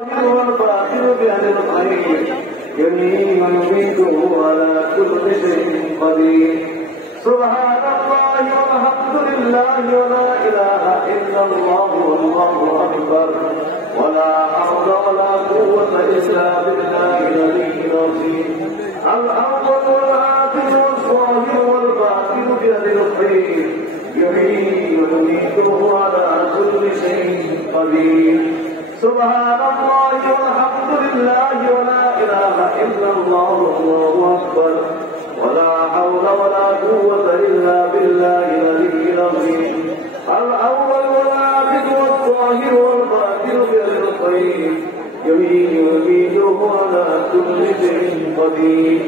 والباطل بيد الخير يمين ويميته على كل شيء قدير سبحان الله والحمد لله ولا إله إلا الله والله أكبر ولا حول ولا قوة إلا بالله العلي العظيم الأول والآخر والظاهر والباطن بيد الخير يحيي ويميته على كل شيء قدير سبحان الله والحمد لله ولا إله إلا الله والله أكبر ولا حول ولا قوة إلا بالله العلي العظيم الأول والآخر والظاهر والباطن بيد الخير يحيي ويميته على كل شيء قدير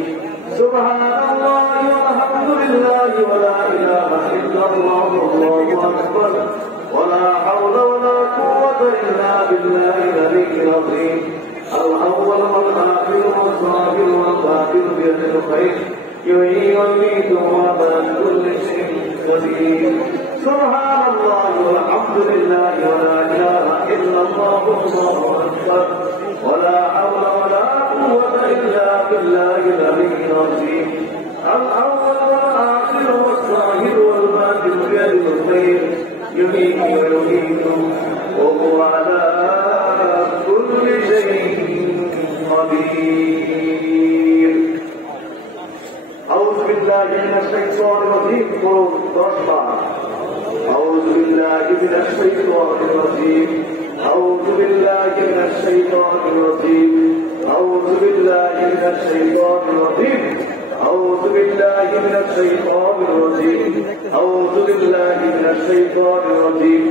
سبحان الله والحمد لله ولا إله إلا الله والله أكبر ولا حول ولا قوة إلا بالله العلي العظيم الأول والآخر والظاهر والباطن بيد الخير يحيي ويميت على كل شيء قدير سبحان الله والحمد لله ولا إله إلا الله والله أكبر ولا حول ولا قوة إلا بالله العلي العظيم الأول والآخر والظاهر والباطن بيد الخير يحيي ويميت وهو على كل شيء قدير أعوذ بالله من الشيطان الرجيم أعوذ بالله من الشيطان الرجيم أعوذ بالله من الشيطان الرجيم أعوذ بالله من الشيطان الرجيم أعوذ بالله من الشيطان الرجيم أعوذ بالله من الشيطان الرجيم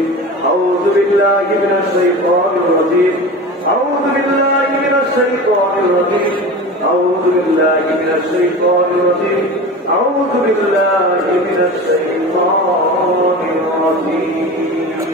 أعوذ بالله من الشيطان الرجيم أعوذ بالله من الشيطان الرجيم أعوذ بالله من الشيطان الرجيم أعوذ بالله من الشيطان الرجيم